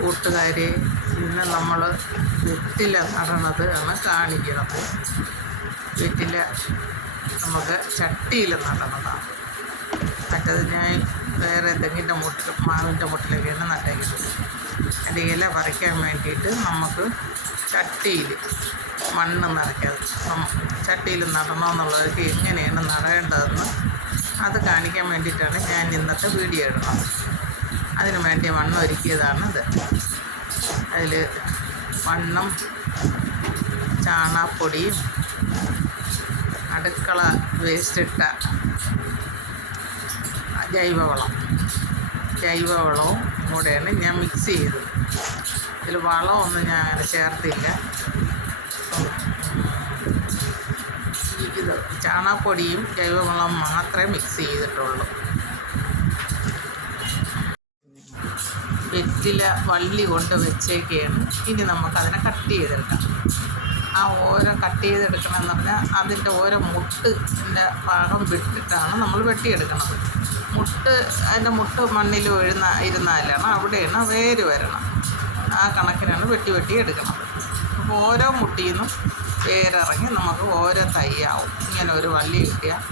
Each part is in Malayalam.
കൂട്ടുകാരെ, ഇന്ന് നമ്മൾ വെറ്റില നടണത് ആണ് കാണിക്കുന്നത്. വെറ്റില നമുക്ക് ചട്ടിയിൽ നടന്നതാണ്. മറ്റത് ഞാൻ വേറെ തെങ്ങിൻ്റെ മുട്ടിൽ മാവിൻ്റെ മുട്ടിലൊക്കെയാണ് നട്ടേക്കുന്നത്. അതിൻ്റെ ഇല പറിക്കാൻ വേണ്ടിയിട്ട് നമുക്ക് ചട്ടിയിൽ മണ്ണ് നിറയ്ക്കാതെ ചട്ടിയിൽ നടണമെന്നുള്ളവർക്ക് എങ്ങനെയാണ് നടേണ്ടതെന്ന് അത് കാണിക്കാൻ വേണ്ടിയിട്ടാണ് ഞാൻ ഇന്നത്തെ വീഡിയോ ഇടുന്നത്. അതിനു വേണ്ടി മണ്ണ് ഒരുക്കിയതാണിത്. അതിൽ മണ്ണും ചാണകപ്പൊടിയും അടുക്കള വേസ്റ്റിട്ട ജൈവവളവും കൂടെയാണ് ഞാൻ മിക്സ് ചെയ്തത്. ഇതിൽ വളമൊന്നും ഞാൻ അങ്ങനെ ചേർത്തില്ല. ഇത് ചാണകപ്പൊടിയും ജൈവവളം മാത്രമേ മിക്സ് ചെയ്തിട്ടുള്ളൂ. വെറ്റില വള്ളി കൊണ്ട് വെച്ചേക്കാണ്. ഇനി നമുക്കതിനെ കട്ട് ചെയ്തെടുക്കാം. ആ ഓരോ കട്ട് ചെയ്തെടുക്കണമെന്ന് പറഞ്ഞാൽ അതിൻ്റെ ഓരോ മുട്ടിൻ്റെ ഭാഗം വിട്ടിട്ടാണ് നമ്മൾ വെട്ടിയെടുക്കുന്നത്. അതിൻ്റെ മുട്ട് മണ്ണിൽ ഇരുന്നാലാണ് അവിടെയാണ് വേര് വരണം. ആ കണക്കിനാണ് വെട്ടി എടുക്കുന്നത്. അപ്പോൾ ഓരോ മുട്ടിയിൽ നിന്നും വേരിറങ്ങി നമുക്ക് ഓരോ തൈയാവും. ഇങ്ങനെ ഒരു വള്ളി കിട്ടിയാൽ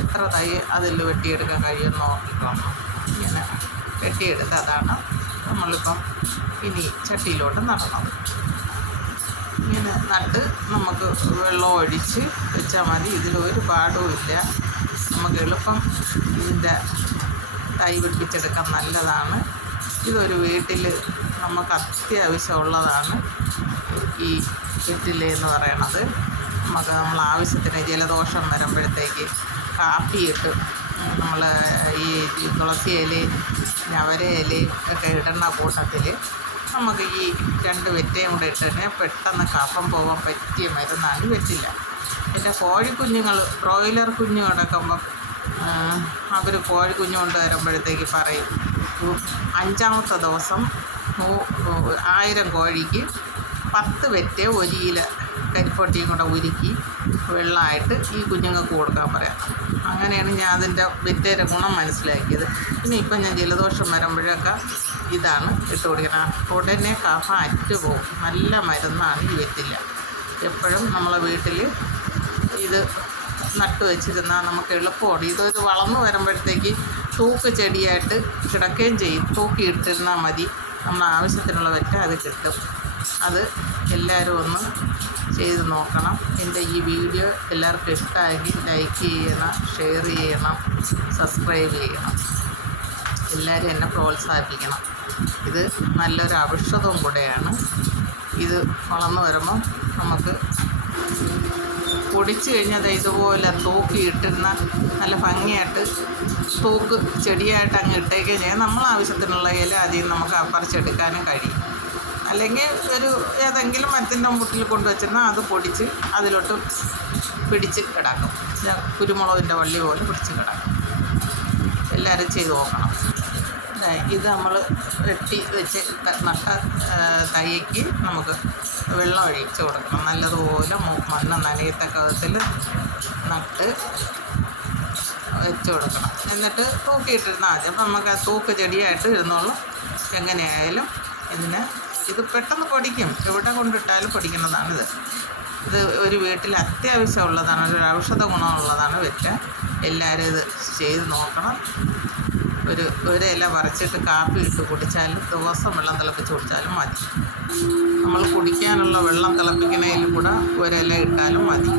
എത്ര തൈ അതിൽ വെട്ടിയെടുക്കാൻ കഴിയുമെന്ന് നോക്കിക്കണം. ഇങ്ങനെ വെട്ടിയെടുത്ത് അതാണ് നമ്മളിപ്പം ഇനി ചട്ടിയിലോട്ട് നടണം. ഇങ്ങനെ നട്ട് നമുക്ക് വെള്ളം ഒഴിച്ച് വെച്ചാൽ മതി. ഇതിലൊരു പാടുമില്ല. നമുക്ക് എളുപ്പം ഇതിൻ്റെ തൈ പിടിപ്പിച്ചെടുക്കാൻ നല്ലതാണ്. ഇതൊരു വീട്ടിൽ നമുക്ക് അത്യാവശ്യമുള്ളതാണ്. ഈ വെറ്റില എന്ന് പറയണത് നമ്മൾ ആവശ്യത്തിന് ജലദോഷം വരുമ്പോഴത്തേക്ക് കാപ്പിയിട്ട് നമ്മൾ ഈ തുളസി ഇലയും ഞവര ഇലയും ഒക്കെ ഇടുന്ന കൂട്ടത്തിൽ നമുക്ക് ഈ 2 വെറ്റയും കൂടെ ഇട്ടിട്ട് പെട്ടെന്ന് കഫം പോകാൻ പറ്റിയ മരുന്നാണ് വെറ്റില. എൻ്റെ കോഴിക്കുഞ്ഞുങ്ങൾ ബ്രോയിലർ കുഞ്ഞു കിടക്കുമ്പം അവർ കോഴിക്കുഞ്ഞു കൊണ്ട് വരുമ്പോഴത്തേക്ക് പറയും 5ാമത്തെ ദിവസം 1000 കോഴിക്ക് 10 വെറ്റ 1 ഇല കരിപ്പൊട്ടിയും കൂടെ ഉരുക്കി വെള്ളമായിട്ട് ഈ കുഞ്ഞുങ്ങൾക്ക് കൊടുക്കാൻ പറയാം. അങ്ങനെയാണ് ഞാൻ അതിൻ്റെ വെറ്റയുടെ ഗുണം മനസ്സിലാക്കിയത്. പിന്നെ ഇപ്പം ഞാൻ ജലദോഷം വരുമ്പോഴൊക്കെ ഇതാണ് ഇട്ട് കൊടുക്കണം. ഉടനെ കഫം അറ്റുപോകും. നല്ല മരുന്നാണ് ഈ വെറ്റില. എപ്പോഴും നമ്മളെ വീട്ടിൽ ഇത് നട്ടു വെച്ചിരുന്നാൽ നമുക്ക് എളുപ്പമാണ്. ഇതൊരു വളർന്നു വരുമ്പോഴത്തേക്ക് തൂക്ക് ചെടിയായിട്ട് കിടക്കുകയും ചെയ്യും. തൂക്കി ഇട്ടിരുന്നാൽ മതി. നമ്മൾ ആവശ്യത്തിനുള്ള വെറ്റ അത് കിട്ടും. അത് എല്ലാവരും ഒന്ന് ചെയ്ത് നോക്കണം. എൻ്റെ ഈ വീഡിയോ എല്ലാവർക്കും ഇഷ്ടമായെങ്കിൽ ലൈക്ക് ചെയ്യണം, ഷെയർ ചെയ്യണം, സബ്സ്ക്രൈബ് ചെയ്യണം. എല്ലാവരും എന്നെ പ്രോത്സാഹിപ്പിക്കണം. ഇത് നല്ലൊരു ഔഷധവും കൂടെയാണ്. ഇത് വളർന്നു വരുമ്പം നമുക്ക് പൊടിച്ച് കഴിഞ്ഞാൽ ഇതുപോലെ തൂക്കി ഇട്ടിരുന്ന നല്ല ഭംഗിയായിട്ട് തൂക്ക് ചെടിയായിട്ട് അങ്ങ് ഇട്ടേക്കുകയും ചെയ്യാം. നമ്മളാവശ്യത്തിനുള്ള ഇല അതിൽ നമുക്ക് പറിച്ചെടുക്കാനും കഴിയും. അല്ലെങ്കിൽ ഏതെങ്കിലും മരത്തിൻ്റെ മുട്ടിൽ കൊണ്ടുവച്ചിരുന്നാൽ അത് പൊടിച്ച് അതിലോട്ട് പിടിച്ച് കിടക്കും. കുരുമുളകിൻ്റെ വള്ളി പോലെ പിടിച്ച് കിടക്കും. എല്ലാവരും ചെയ്ത് നോക്കണം. ഇത് നമ്മൾ വെട്ടി വെച്ച് നട്ട തൈക്ക് നമുക്ക് വെള്ളം ഒഴിച്ച് കൊടുക്കണം. നല്ലതുപോലെ മണ്ണ് നനയത്തക്ക വിധത്തിൽ നട്ട് വെച്ച് കൊടുക്കണം. എന്നിട്ട് തൂക്കിയിട്ടിരുന്നാൽ മതി. അപ്പം നമുക്ക് ആ തൂക്ക് ചെടിയായിട്ട് ഇരുന്നോളും. എങ്ങനെയായാലും ഇത് പെട്ടെന്ന് പൊടിക്കും. എവിടെ കൊണ്ടിട്ടാലും പൊടിക്കുന്നതാണിത്. ഇത് ഒരു വീട്ടിൽ അത്യാവശ്യമുള്ളതാണ്. ഒരു ഔഷധ ഗുണമുള്ളതാണ് വെറ്റ. എല്ലാവരും ഇത് ചെയ്ത് നോക്കണം. ഒരു ഇല പറിച്ചിട്ട് കാപ്പി ഇട്ട് കുടിച്ചാലും ദിവസം വെള്ളം തിളപ്പിച്ച് കുടിച്ചാലും മതി. നമ്മൾ കുടിക്കാനുള്ള വെള്ളം തിളപ്പിക്കുന്നതിലും കൂടെ ഒരില ഇട്ടാലും മതി.